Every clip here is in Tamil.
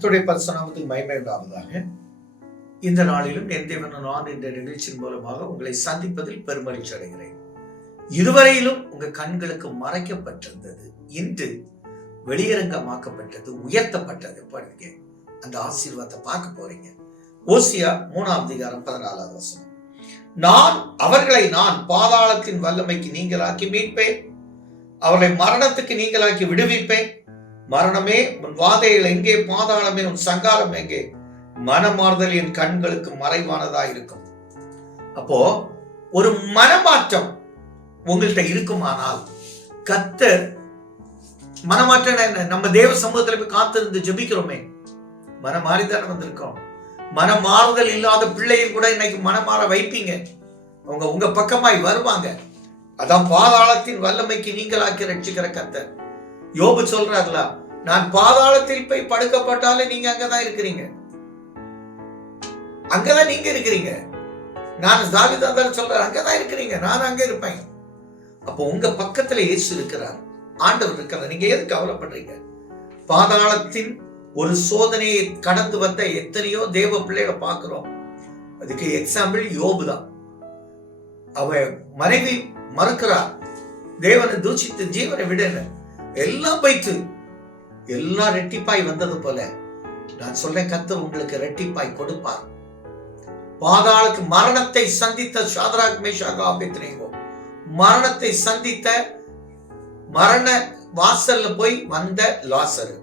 கர்த்தருடைய பரிசனாமத்துக்கு மயமே உண்டாவதாக இந்த நாளிலும் என் தேவன் நான் என்ற நிகழ்ச்சியின் மூலமாக உங்களை சந்திப்பதில் பெருமகிழ்ச்சி அடைகிறேன். இதுவரையிலும் உங்க கண்களுக்கு மறைக்கப்பட்டிருந்தது. இன்று வெளியரங்கமாக்கப்பட்டது உயர்த்தப்பட்டது. பாருங்க அந்த ஆசீர்வாதத்தை பார்க்க போறீங்க. ஓசியா மூணாம் அதிகாரம் பதினாலாவது வசனம். நான் அவர்களை நான் பாதாளத்தின் வல்லமைக்கு நீங்களாக்கி மீட்பேன். அவர்களை மரணத்துக்கு நீங்களாக்கி விடுவிப்பேன். மரணமே உன் வாதைகள் எங்கே பாதாளமே உன் சங்காரம் எங்கே? மனமாறுதல் என் கண்களுக்கு மறைவானதா இருக்கும். அப்போ ஒரு மனமாற்றம் உங்கள்கிட்ட இருக்குமானால் கத்தர் மனமாற்றம் என்ன நம்ம தேவ சமூகத்துல போய் காத்திருந்து ஜெபிக்கிறோமே. மனம் மாறிதானே வந்திருக்கோம். மனமாறுதல் இல்லாத பிள்ளையும் கூட இன்னைக்கு மனமாற வைப்பீங்க. அவங்க உங்க பக்கமாய் வருவாங்க. அதான் பாதாளத்தின் வல்லமைக்கு நீங்களாக்கி ரட்சிக்கிற கத்தர். யோபு சொல்றாருல நான் பாதாளத்தில் போய் படுக்கப்பட்டாலே நீங்க அங்கதான் இருக்கிறீங்க. அங்கதான் நீங்க இருக்கிறீங்க. நான் தாவிதாந்தாலும் சொல்றேன் அங்கதான் இருக்கிறீங்க நான் அங்க இருப்பேன். அப்போ உங்க பக்கத்துல இயேசு இருக்கிறார். ஆண்டவர் இருக்கிறார். நீங்க எது கவலைப்படுறீங்க? பாதாளத்தின் ஒரு சோதனையை கடந்து வந்த எத்தனையோ தேவ பிள்ளைகளை பார்க்கிறோம். அதுக்கு எக்ஸாம்பிள் யோபு தான். அவ மனைவி மறுக்கிறார். தேவனை தூஷித்து ஜீவனை விடுன்னு. எல்லாம் போயிட்டு எல்லாம் ரெட்டிப்பாய் வந்தது போல. நான் சொல்றேன் கத்தர் உங்களுக்கு ரெட்டிப்பாய் கொடுப்பார். பாதாளுக்கு மரணத்தை சந்தித்த சாதராக் மேஷாக் ஆபேத்ரேகோ மரணத்தை சந்தித்த மரண வாசல்ல போய் வந்த லாசரு.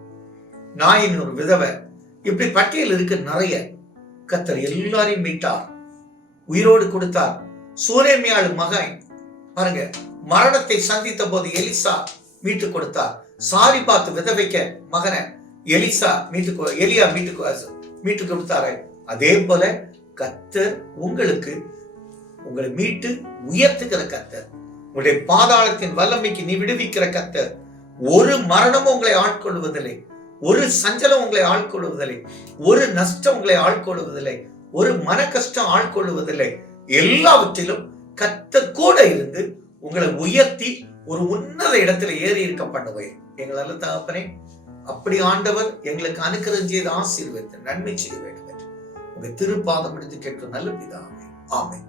நாயின் ஒரு விதவை. இப்படி பட்டியல் இருக்கு நிறைய. கத்தர் எல்லாரையும் மீட்டார். உயிரோடு கொடுத்தார். சூரியமியாள் மகன். பாருங்க மரணத்தை சந்தித்த போது எலிசா மீட்டு கொடுத்தார் சாரி பார்த்து விதவைக்க மகனை எலிசா மீட்டு எலியா மீட்டு மீட்டு கொடுத்தாரு அதே போல கத்தர் உங்களுக்கு உங்களை மீட்டு உயர்த்துகிற கத்தர் உங்களுடைய பாதாளத்தின் வல்லமைக்கு நீ விடுவிக்கிற கத்தர் ஒரு மரணமும் உங்களை ஆட்கொள்வதில்லை. ஒரு சஞ்சலம் உங்களை ஆட்கொள்வதில்லை. ஒரு நஷ்டம் உங்களை ஆட்கொள்வதில்லை. ஒரு மன கஷ்டம் ஆட்கொள்வதில்லை. எல்லாவற்றிலும் கத்த கூட இருந்து உங்களை உயர்த்தி ஒரு உன்னத இடத்துல ஏறி இருக்க பண்ணுவேன் எங்களால தகப்பனே அப்படி ஆண்டவர் எங்களுக்கு அனுக்கிரம் செய்து ஆசீர்வதித்து நன்மை செய்ய வேண்டும் என்று. உங்க திருப்பாதம் எடுத்து கேட்கும் நல்ல பிதாவே. ஆமை